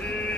see.